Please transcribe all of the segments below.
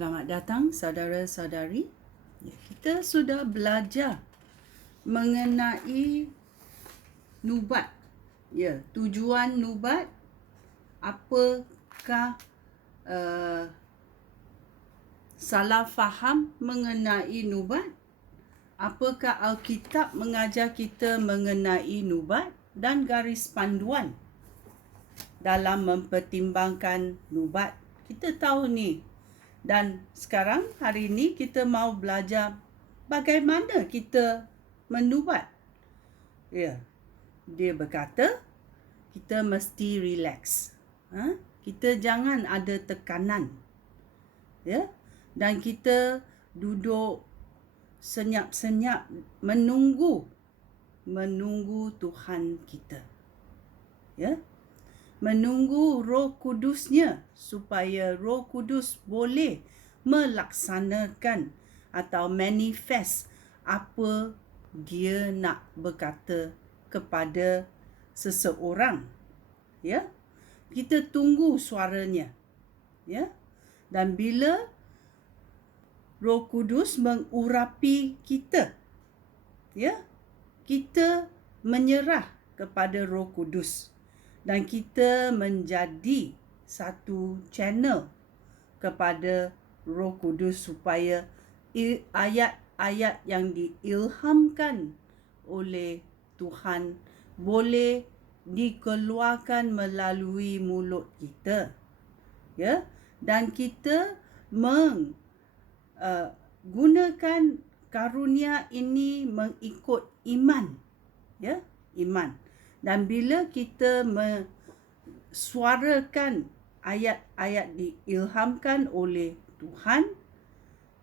Selamat datang saudara-saudari. Kita sudah belajar mengenai nubat. Tujuan nubat, apakah salah faham mengenai nubat? Apakah Alkitab mengajar kita mengenai nubat dan garis panduan dalam mempertimbangkan nubat? Kita tahu ni. Dan sekarang hari ini kita mau belajar bagaimana kita menubat. Dia berkata kita mesti relax. Kita jangan ada tekanan. Dan kita duduk senyap-senyap menunggu Tuhan kita. Menunggu Roh Kudusnya supaya Roh Kudus boleh melaksanakan atau manifest apa dia nak berkata kepada seseorang. Kita tunggu suaranya. Dan bila Roh Kudus mengurapi kita, kita menyerah kepada Roh Kudus. Dan kita menjadi satu channel kepada Roh Kudus supaya ayat-ayat yang diilhamkan oleh Tuhan boleh dikeluarkan melalui mulut kita. Dan kita menggunakan karunia ini mengikut iman. Iman. Dan bila kita mensuarakan ayat-ayat diilhamkan oleh Tuhan,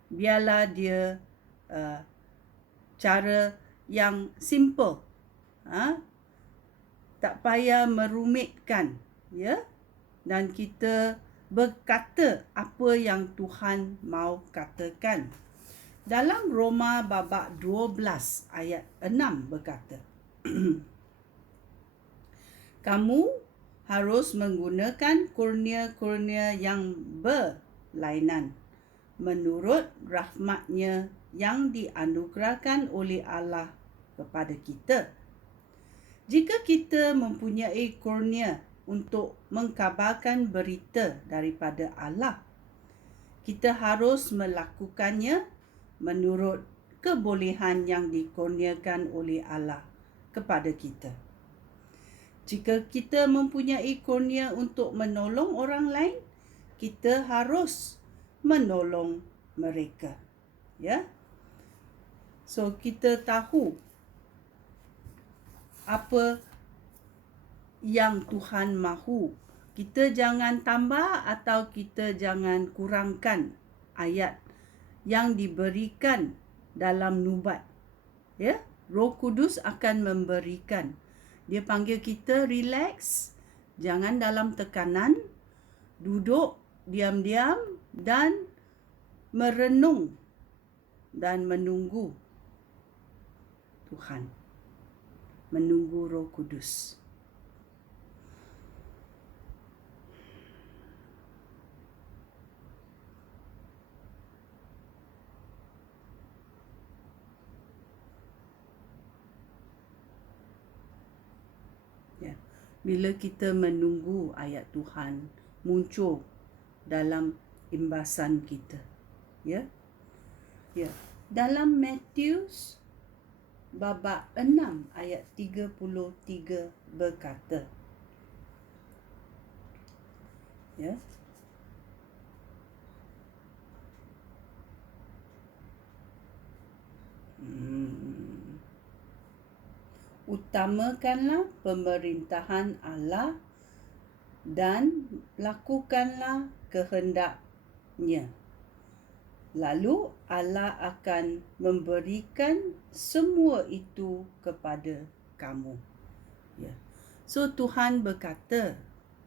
biarlah dia cara yang simple. Tak payah merumitkan. Dan kita berkata apa yang Tuhan mau katakan. Dalam Roma babak 12 ayat 6 berkata, kamu harus menggunakan kurnia-kurnia yang berlainan menurut rahmatnya yang dianugerahkan oleh Allah kepada kita. Jika kita mempunyai kurnia untuk mengkabarkan berita daripada Allah, kita harus melakukannya menurut kebolehan yang dikurniakan oleh Allah kepada kita. Jika kita mempunyai kurnia untuk menolong orang lain, kita harus menolong mereka. So kita tahu apa yang Tuhan mahu. Kita jangan tambah atau kita jangan kurangkan ayat yang diberikan dalam nubat. Roh Kudus akan memberikan. Dia panggil kita relax, jangan dalam tekanan, duduk diam-diam dan merenung dan menunggu Tuhan. Menunggu Roh Kudus. Bila kita menunggu ayat Tuhan muncul dalam imbasan kita. Dalam Matius babak 6 ayat 33 berkata. Utamakanlah pemerintahan Allah dan lakukanlah kehendaknya. Lalu Allah akan memberikan semua itu kepada kamu. So Tuhan berkata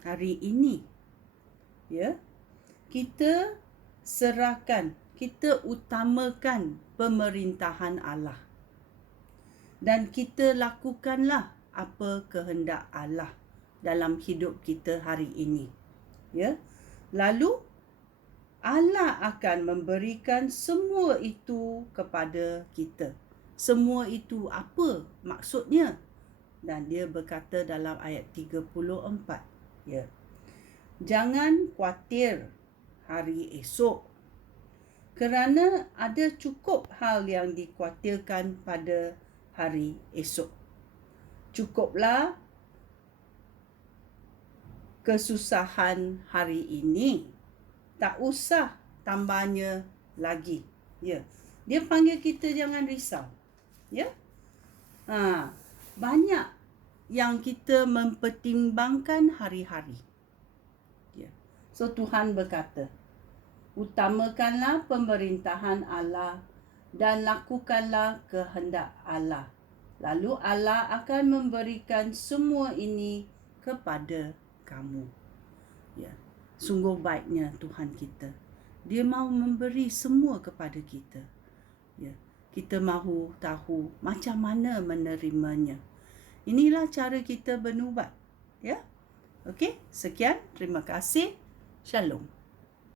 hari ini, kita serahkan, kita utamakan pemerintahan Allah. Dan kita lakukanlah apa kehendak Allah dalam hidup kita hari ini. Lalu Allah akan memberikan semua itu kepada kita. Semua itu apa maksudnya? Dan dia berkata dalam ayat 34. Ya. Jangan khawatir hari esok, kerana ada cukup hal yang dikhawatirkan pada hari esok. Cukuplah kesusahan hari ini. Tak usah tambahnya lagi. Ya. Dia panggil kita jangan risau. Ya. Banyak yang kita mempertimbangkan hari-hari. Ya. So Tuhan berkata, utamakanlah pemerintahan Allah dan lakukanlah kehendak Allah. Lalu Allah akan memberikan semua ini kepada kamu. Ya. Sungguh baiknya Tuhan kita. Dia mahu memberi semua kepada kita. Ya. Kita mahu tahu macam mana menerimanya. Inilah cara kita berubat. Ya. Okey, sekian. Terima kasih. Shalom.